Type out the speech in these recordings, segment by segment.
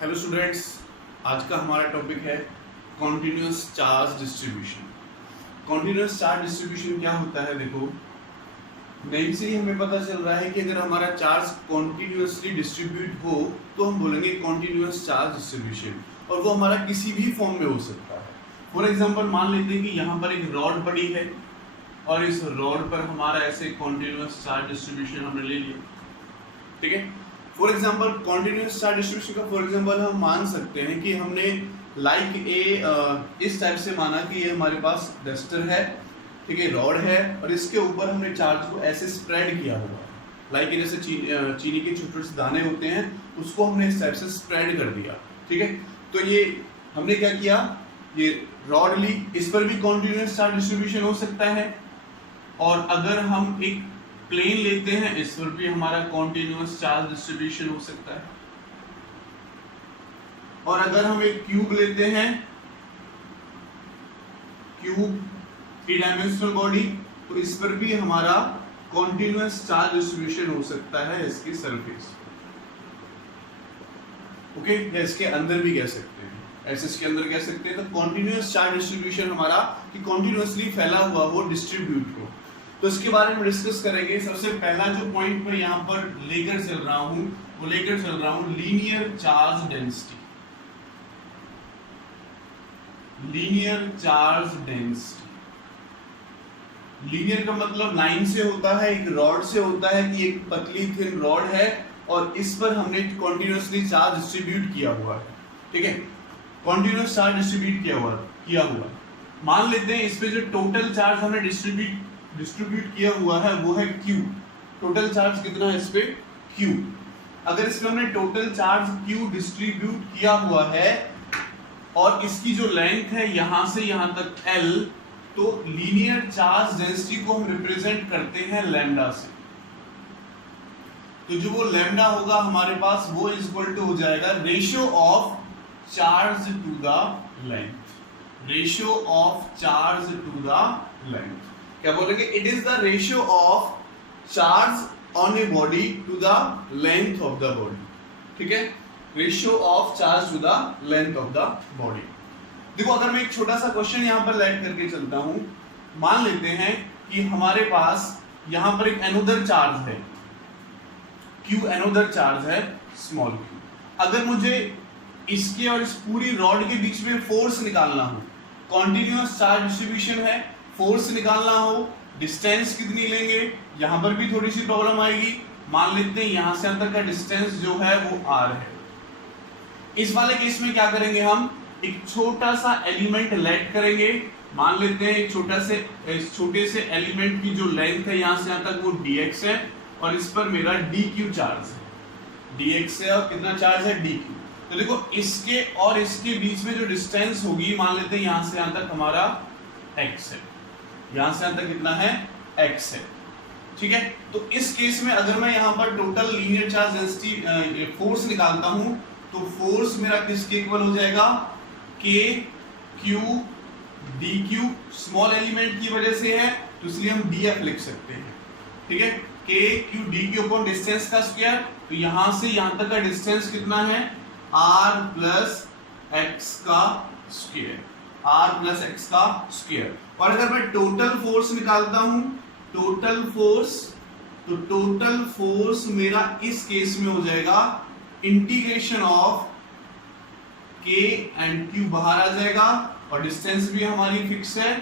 Hello students, आज का हमारा टॉपिक है continuous charge distribution. Continuous charge distribution क्या होता है? देखो, नेम से ही हमें पता चल रहा है कि अगर हमारा चार्ज कॉन्टिन्यूअसली डिस्ट्रीब्यूट हो तो हम बोलेंगे कॉन्टिन्यूअस चार्ज डिस्ट्रीब्यूशन, और वो हमारा किसी भी फॉर्म में हो सकता है। फॉर एग्जाम्पल, मान लेते हैं कि यहाँ पर एक रॉड पड़ी है और इस रॉड पर हमारा ऐसे कॉन्टिन्यूअस चार्ज डिस्ट्रीब्यूशन हमने ले लिया, ठीक है। For example, continuous charge distribution का फॉर एग्जाम्पल हम मान सकते हैं कि हमने इस टाइप से माना कि ये हमारे पास डस्टर है, ठीक है, रॉड है, और इसके ऊपर हमने चार्ज को ऐसे स्प्रेड किया हुआ है। जैसे चीनी के छोटे छोटे दाने होते हैं, उसको हमने इस टाइप से स्प्रेड कर दिया, ठीक है। तो ये हमने क्या किया, ये रॉड ली, इस पर भी कॉन्टिन्यूअस चार्ज डिस्ट्रीब्यूशन हो सकता है, और अगर हम एक प्लेन लेते हैं, इस पर भी हमारा कॉन्टिन्यूअस चार्ज डिस्ट्रीब्यूशन हो सकता है। और अगर हम एक क्यूब लेते हैं, क्यूब 3 डायमेंशनल बॉडी, तो इस पर भी हमारा कॉन्टिन्यूअस चार्ज डिस्ट्रीब्यूशन हो सकता है इसकी सरफेस, ओके, या इसके अंदर भी कह सकते हैं, ऐसे इसके अंदर कह सकते हैं। तो कॉन्टिन्यूअस चार्ज डिस्ट्रीब्यूशन हमारा कि कॉन्टिन्यूअसली फैला हुआ हो, डिस्ट्रीब्यूट हो, तो इसके बारे में डिस्कस करेंगे। सबसे पहला जो पॉइंट मैं यहाँ पर लेकर चल रहा हूँ linear charge density. Linear charge density, linear का मतलब लाइन से होता है, एक रॉड से होता है कि एक पतली थिन रॉड है और इस पर हमने कॉन्टिन्यूअसली चार्ज डिस्ट्रीब्यूट किया हुआ है, ठीक है, कॉन्टिन्यूअस चार्ज डिस्ट्रीब्यूट किया हुआ। मान लेते हैं इस पे जो टोटल चार्ज हमने डिस्ट्रीब्यूट किया हुआ है वो है Q। टोटल चार्ज कितना है इस पे? Q। अगर इस पे हमने टोटल चार्ज Q डिस्ट्रीब्यूट किया हुआ है और इसकी जो लेंथ है यहां से यहां तक L, तो लीनियर चार्ज डेंसिटी को हम रिप्रेजेंट करते हैं लैम्डा से। तो जो वो लैम्डा होगा हमारे पास, वो इक्वल टू हो जाएगा ratio of charge to the length. Ratio of charge to the length क्या बोलेंगे? It is the ratio of charge on a body to the length of the body, ठीक है, ratio of charge to the length of the body. देखो, अगर मैं एक छोटा सा क्वेश्चन यहाँ पर ऐड करके चलता हूं, मान लेते हैं कि हमारे पास यहाँ पर एक एनोदर चार्ज है, Q एनोदर चार्ज है, स्मॉल q। अगर मुझे इसके और इस पूरी रॉड के बीच में फोर्स निकालना हो, कॉन्टिन्यूअस चार्ज डिस्ट्रीब्यूशन है, फोर्स निकालना हो, डिस्टेंस कितनी लेंगे, यहां पर भी थोड़ी सी प्रॉब्लम आएगी। मान लेते हैं यहां से अंदर का डिस्टेंस जो है वो r है। इस वाले केस में क्या करेंगे, हम एक छोटा सा एलिमेंट लेट करेंगे। मान लेते हैं एक छोटे से एलिमेंट की जो लेंथ है यहां से यहां तक वो dx है, और इस पर मेरा dq चार्ज है, dx है, और कितना चार्ज है? dq। तो देखो, इसके और इसके बीच में जो डिस्टेंस होगी, मान लेते हैं यहां से यहां तक हमारा x है, यहां से यहां तक कितना है? x है, ठीक है। तो इस केस में अगर मैं यहां पर total linear charge density force निकालता हूं, तो फोर्स मेरा किसके इक्वल हो जाएगा? k q dq, small element की वजह से है तो इसलिए हम df लिख सकते हैं, ठीक है, k q dq upon distance का स्क्वायर। तो यहां से यहां तक का डिस्टेंस कितना है? r प्लस x का स्क्वायर, r प्लस x का स्क्वायर। और अगर मैं टोटल फोर्स निकालता हूं, टोटल फोर्स, तो टोटल फोर्स मेरा इस केस में हो जाएगा integration of k and q, बाहर आ जाएगा, और डिस्टेंस भी हमारी फिक्स है,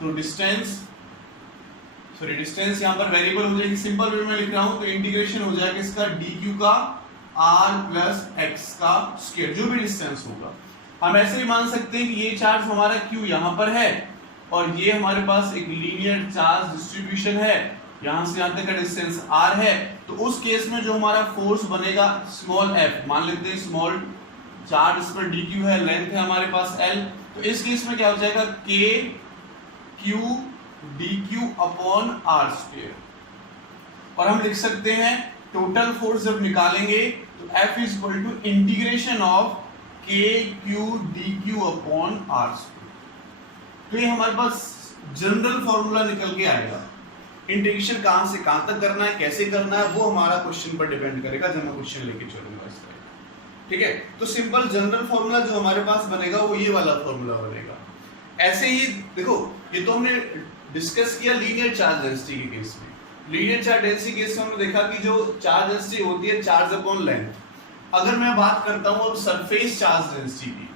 तो डिस्टेंस यहां पर वेरिएबल हो जाएगी। सिंपल वे में लिख रहा हूं तो इंटीग्रेशन हो जाएगा इसका dq का r प्लस x का स्क्वायर, जो भी डिस्टेंस होगा। हम ऐसे ही मान सकते हैं कि ये चार्ज हमारा Q यहाँ पर है और ये हमारे पास एक लीनियर चार्ज डिस्ट्रीब्यूशन है, यहाँ से यहाँ तक का डिस्टेंस r है। तो उस केस में जो हमारा फोर्स बनेगा स्मॉल f, मान लेते हैं स्मॉल चार्ज इस पर dq है, लेंथ है हमारे पास l, तो इस केस में क्या हो जाएगा? k q dq upon r square. और हम लिख सकते हैं टोटल फोर्स जब निकालेंगे तो F is equal to integration of k q dq upon r square. तो ये हमारे पास जनरल फॉर्मूला निकल के आएगा। इंटीग्रेशन कहां से कहां तक करना है, कैसे करना है, वो हमारा क्वेश्चन पर डिपेंड करेगा जब मैं क्वेश्चन लेके चलूंगा इस तरह। ठीक है, तो सिंपल जनरल फॉर्मूला जो हमारे पास बनेगा वो ये वाला फॉर्मूला बनेगा। ऐसे ही देखो, ये तो हमने डिस्कस किया लीनियर चार्ज डेंसिटी के केस में। लीनियर चार्ज डेंसिटी केस में हमने देखा कि जो चार्ज डेंसिटी होती है चार्ज अपॉन लेंथ। अगर मैं बात करता हूं अब सरफेस चार्ज डेंसिटी की,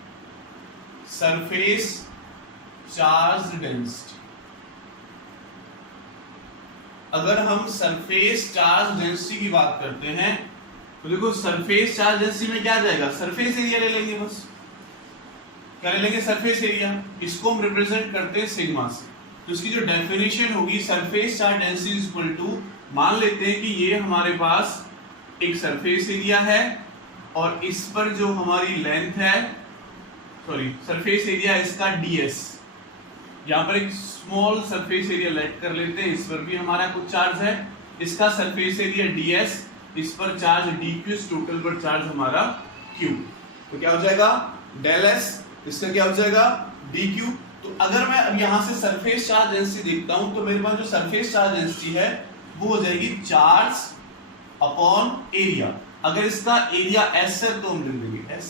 सरफेस चार्ज डेंसिटी, अगर हम सरफेस चार्ज डेंसिटी की बात करते हैं तो देखो सरफेस चार्ज डेंसिटी में क्या जाएगा, सरफेस एरिया ले लेंगे, बस क्या ले लेंगे, सरफेस एरिया। इसको हम रिप्रेजेंट करते हैं सिग्मा से। तो इसकी जो डेफिनेशन होगी surface charge density is equal to, मान लेते हैं कि ये हमारे पास एक सरफेस एरिया है और इस पर जो हमारी लेंथ है, सॉरी सरफेस एरिया इसका ds, यहाँ पर एक स्मॉल सरफेस एरिया लेट कर लेते हैं, इस पर भी हमारा कुछ चार्ज है, इसका सरफेस एरिया ds, इस पर चार्ज dq, टोटल पर चार्ज हमारा q। तो क्या हो जाएगा डेल s, इसका क्या हो जाएगा dq। तो अगर मैं अब यहाँ से सरफेस चार्ज डेंसिटी देखता हूं तो मेरे पास जो सरफेस चार्ज डेंसिटी है वो हो जाएगी चार्ज अपॉन एरिया। अगर इसका एरिया s है तो हम लिख देंगे s,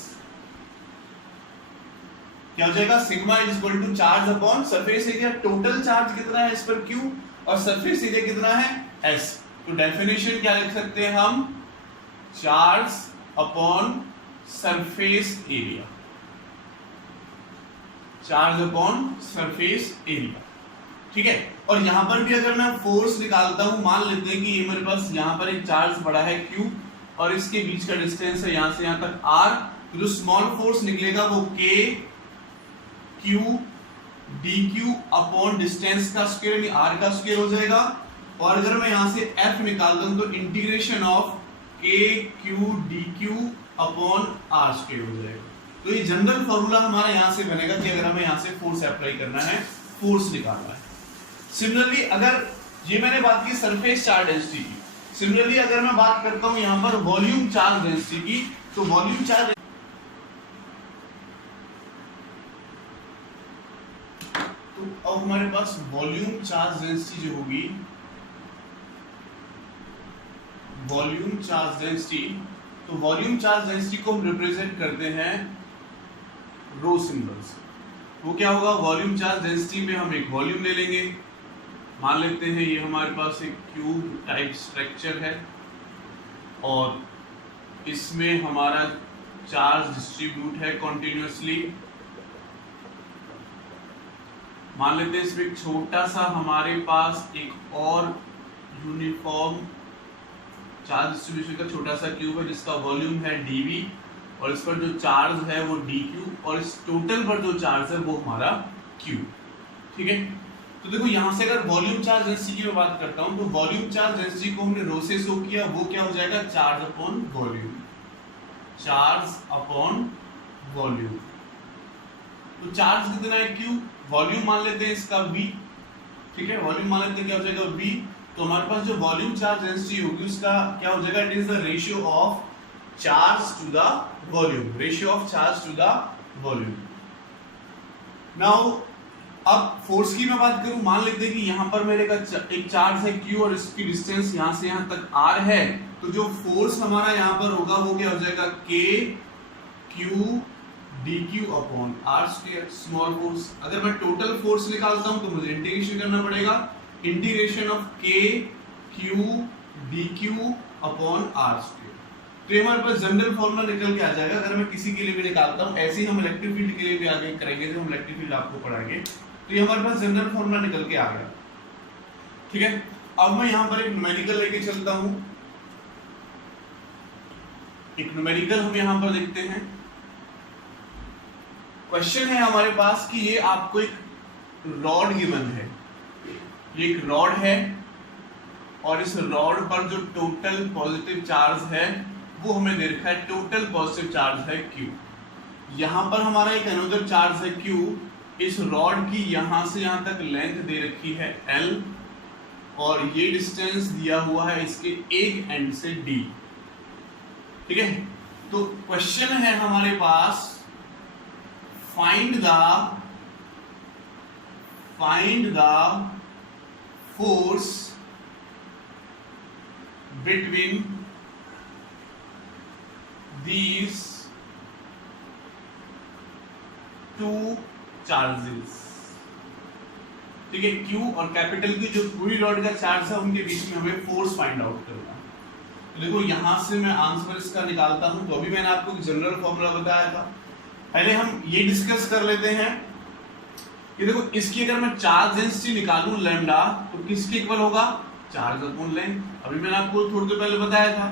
क्या हो जाएगा sigma is equal to charge upon surface area. Total charge कितना है इस पर q और सरफेस एरिया कितना है s। तो डेफिनेशन क्या लिख सकते हैं हम, charge upon surface area, charge upon surface area, ठीक है। और यहां पर भी अगर मैं फोर्स निकालता हूं, मान लेते हैं कि ये मेरे पास यहां पर एक चार्ज पड़ा है q और इसके बीच का डिस्टेंस है यहां से यहां तक r, तो जो स्मॉल फोर्स निकलेगा वो k q dq upon distance का स्क्वायर यानी r का स्क्वायर हो जाएगा। और अगर मैं यहां से f निकालता हूं तो integration of k q dq upon r square हो जाएगा। तो ये जनरल फॉर्मूला हमारा यहां से बनेगा कि अगर हमें यहां से फोर्स अप्लाई करना है, फोर्स निकालना है। सिमिलरली अगर ये मैंने बात की सरफेस चार्ज डेंसिटी की, सिमिलरली अगर मैं बात करता हूं यहां पर वॉल्यूम चार्ज डेंसिटी की, तो वॉल्यूम चार्ज, तो अब हमारे पास वॉल्यूम चार्ज डेंसिटी जो होगी, वॉल्यूम चार्ज डेंसिटी, तो वॉल्यूम चार्ज डेंसिटी को हम रिप्रेजेंट करते हैं रो सिंबल से। वो क्या होगा, वॉल्यूम चार्ज डेंसिटी में हम एक वॉल्यूम ले लेंगे, मान लेते हैं ये हमारे पास एक क्यूब टाइप स्ट्रक्चर है और इसमें हमारा चार्ज डिस्ट्रीब्यूट है कॉन्टिन्यूसली। मान लेते हैं इसमें एक छोटा सा हमारे पास एक और यूनिफॉर्म चार्ज डिस्ट्रीब्यूशन का छोटा सा क्यूब है जिसका वॉल्यूम है dv और इस पर जो चार्ज है वो dq और इस टोटल पर जो चार्ज है वो हमारा q, ठीक है। तो देखो यहां से अगर वॉल्यूम चार्ज डेंसिटी की मैं बात करता हूं तो वॉल्यूम चार्ज डेंसिटी को हमने रो से शो किया, वो क्या हो जाएगा charge upon volume, charge upon volume. तो चार्ज कितना है q, वॉल्यूम मान लेते हैं इसका v, ठीक है, वॉल्यूम मान लेते हैं क्या हो जाएगा v। तो हमारे पास जो वॉल्यूम चार्ज डेंसिटी होगी उसका क्या हो जाएगा, it is the ratio of charge to the volume, ratio of charge to the volume. Now अब फोर्स की मैं बात करूं, मान लेते हैं कि यहां पर मेरे का एक चार्ज है q और इसकी डिस्टेंस यहां से यहां तक r है, तो जो फोर्स हमारा यहां पर होगा वो क्या हो जाएगा k q dq upon r square, small force. अगर मैं टोटल फोर्स निकालता हूं तो मुझे इंटीग्रेशन करना पड़ेगा, integration of k q dq upon r square. तो ये हमारे पास जनरल फॉर्मूला निकल के आ जाएगा। अगर मैं किसी के लिए भी निकालता हूं, ऐसे ही हम इलेक्ट्रिक फील्ड के लिए भी आगे करेंगे जो हम इलेक्ट्रिक फील्ड आपको पढ़ाएंगे, तो ये हमारे पास जनरल फॉर्मूला निकल के आ गया, ठीक है। अब मैं यहां पर एक न्यूमेरिकल लेके चलता हूं, एक न्यूमेरिकल हम यहां पर देखते हैं। क्वेश्चन है हमारे पास कि ये आपको एक रॉड गिवन है, ये एक रॉड है और इस रॉड पर जो टोटल पॉजिटिव चार्ज है वो हमें दे रखा है, टोटल पॉजिटिव चार्ज है q। यहां पर हमारा एक अनदर चार्ज है q, इस रॉड की यहां से यहां तक लेंथ दे रखी है l और ये डिस्टेंस दिया हुआ है इसके एक एंड से d, ठीक है। तो क्वेश्चन है हमारे पास find the force between these two charges, ठीक है। Q और कैपिटल की जो पूरी रॉड का चार्ज है उनके बीच में हमें फोर्स फाइंड आउट करना है। तो देखो यहां से मैं आंसर इसका निकालता हूं। तो अभी मैंने आपको एक जनरल फॉर्मूला बताया था, पहले हम ये डिस्कस कर लेते हैं कि देखो इसकी अगर मैं चार्ज डेंसिटी निकालूं लैम्डा तो किसके इक्वल होगा, चार्ज अपॉन लेंथ। अभी मैंने आपको थोड़ी देर पहले बताया था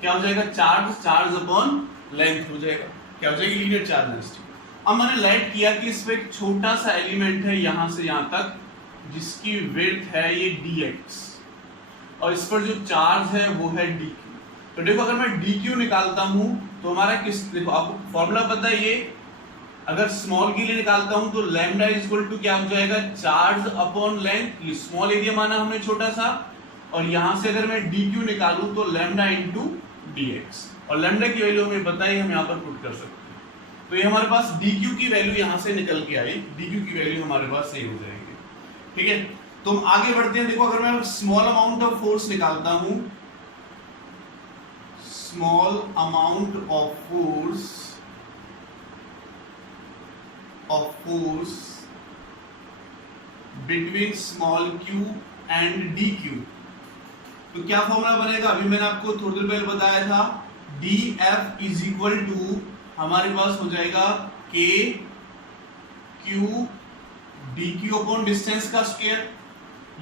क्या हो जाएगा, चार्ज अपॉन लेंथ हो जाएगा, क्या हो जाएगी, लीनियर चार्ज डेंसिटी। अब मैंने लेट किया कि इस पे एक छोटा सा एलिमेंट है यहां से यहां तक जिसकी विड्थ है ये dx और इस पर जो चार्ज है वो है dq। तो देखो अगर मैं dq निकालता हूं तो हमारा किस, देखो आपको फॉर्मूला पता है ये, अगर स्मॉल के लिए निकालता हूं तो लैम्डा इज इक्वल टू क्या हो जाएगा, चार्ज अपॉन लेंथ। ये स्मॉल एरिया माना हमने छोटा सा, और यहां से अगर मैं dq निकालूं तो लैम्डा इनटू dx, और लैम्डा की वैल्यू हमें पता है, हम यहां पर पुट कर सकते हैं। तो ये हमारे पास dq की वैल्यू यहां से निकल के आई, dq की वैल्यू हमारे पास सही हो जाएगी, ठीक है। तो हम आगे बढ़ते हैं। देखो अगर मैं स्मॉल अमाउंट ऑफ फोर्स निकालता हूं, small amount of force between small q and dq, तो क्या फॉर्मूला बनेगा, अभी मैंने आपको थोड़ी देर पहले बताया था, dF इज इक्वल टू हमारे पास हो जाएगा k q dq upon distance का स्क्वायर।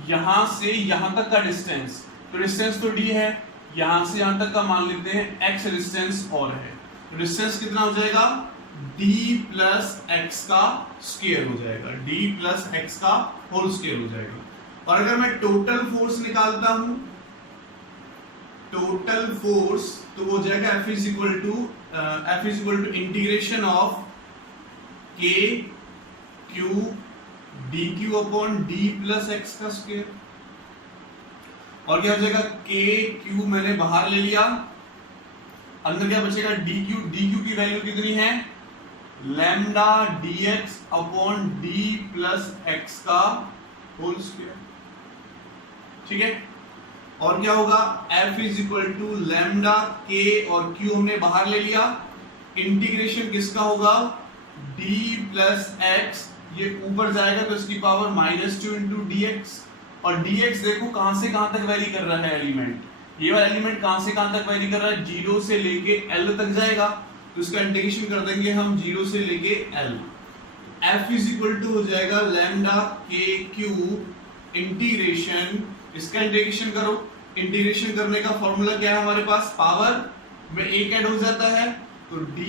यहां से यहां तक का डिस्टेंस, तो डिस्टेंस तो d है, यहां से यहां तक का मान लेते हैं x डिस्टेंस और है, तो डिस्टेंस कितना हो जाएगा, d प्लस x का स्क्वायर हो जाएगा, d प्लस x का होल स्क्वायर हो जाएगा। और अगर मैं टोटल फोर्स निकालता हूं, टोटल फोर्स, तो वो हो जाएगा F is equal to integration of k q dq upon d plus x का स्क्वायर। और क्या हो जाएगा, k q मैंने बाहर ले लिया, अंदर क्या बचेगा, dq की वैल्यू कितनी है, lambda dx upon d plus x का होल स्क्वायर, ठीक है। और क्या होगा, F is equal to lambda k और q हमने बाहर ले लिया, इंटीग्रेशन किसका होगा, d प्लस x, ये ऊपर जाएगा तो इसकी पावर -2 इंटू dx। और dx देखो कहां से कहां तक वैरी कर रहा है एलिमेंट, ये वाला एलिमेंट कहां से कहां तक वैरी कर रहा है, 0 से लेके l तक जाएगा, तो इसका इंटीग्रेशन कर देंगे हम 0 से लेके l। F is equal to हो जाएगा लैम्डा k q इंटीग्रेशन, इसका इंटीग्रेशन करो, इंटीग्रेशन करने का फॉर्मूला क्या है हमारे पास, पावर में एक ऐड हो जाता है, तो d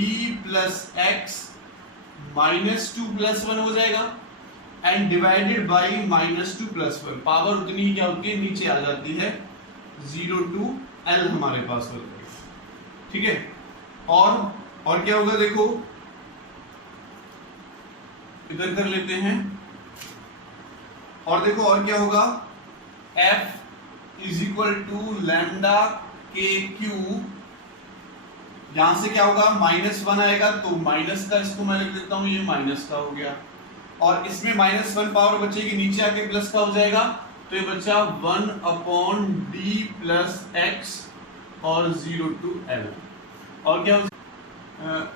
प्लस x -2 प्लस 1 हो जाएगा, and divided by -2 plus 1, power उतनी क्या होती है, नीचे आ जाती है, 0 to l हमारे पास हो जाएगा, ठीक है। और क्या होगा, देखो इधर कर लेते हैं, और देखो और क्या होगा, F is equal to lambda k q, यहां से क्या होगा, -1 आएगा, तो माइनस का इसको मैं लिख देता हूं, ये माइनस का हो गया, और इसमें -1 पावर बचेगी, नीचे आके प्लस का हो जाएगा, तो ये बचा 1 अपॉन d प्लस x और 0 to l। और क्या हो,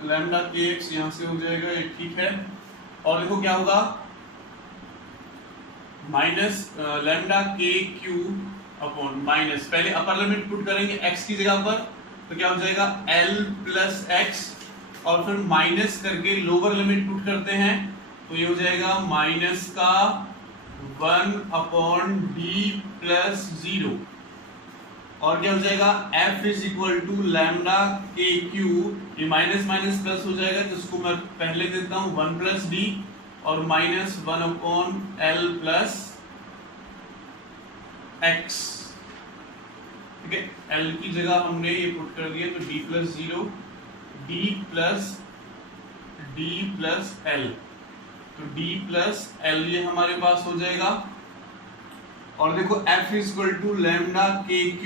लैम्डा kx यहां से हो जाएगा, ये ठीक है। और देखो क्या होगा, minus lambda k q upon minus, पहले अपर लिमिट पुट करेंगे x की जगह पर, तो क्या हो जाएगा l प्लस x, और फिर माइनस करके लोअर लिमिट पुट करते हैं, तो ये हो जाएगा माइनस का 1 अपॉन d प्लस 0। और क्या हो जाएगा, F is equal to lambda k q, ये माइनस माइनस प्लस हो जाएगा, तो इसको मैं पहले देता हूं 1 प्लस d और minus 1 upon l plus x, ठीक है। l की जगह हमने ये पुट कर दिया, तो d plus 0 d plus l, तो d प्लस l ये हमारे पास हो जाएगा। और देखो F is equal to lambda k q,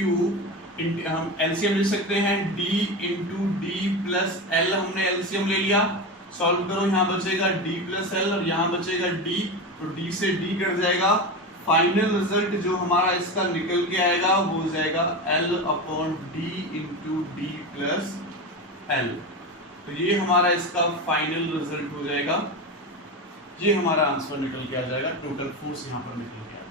हम एलसीएम ले सकते हैं, d into d plus l, हमने एलसीएम ले लिया, सॉल्व करो, यहाँ बचेगा d प्लस l और यहाँ बचेगा d, तो d से d कट जाएगा, फाइनल रिजल्ट जो हमारा इसका निकल के आएगा वो हो जाएगा L upon d into d plus L। तो ये हमारा इसका फाइनल रिजल्ट हो जाएगा, ये हमारा आंसर निकल के आ जाएगा, टोटल फोर्स यहाँ पर निकल के आ जाएगा।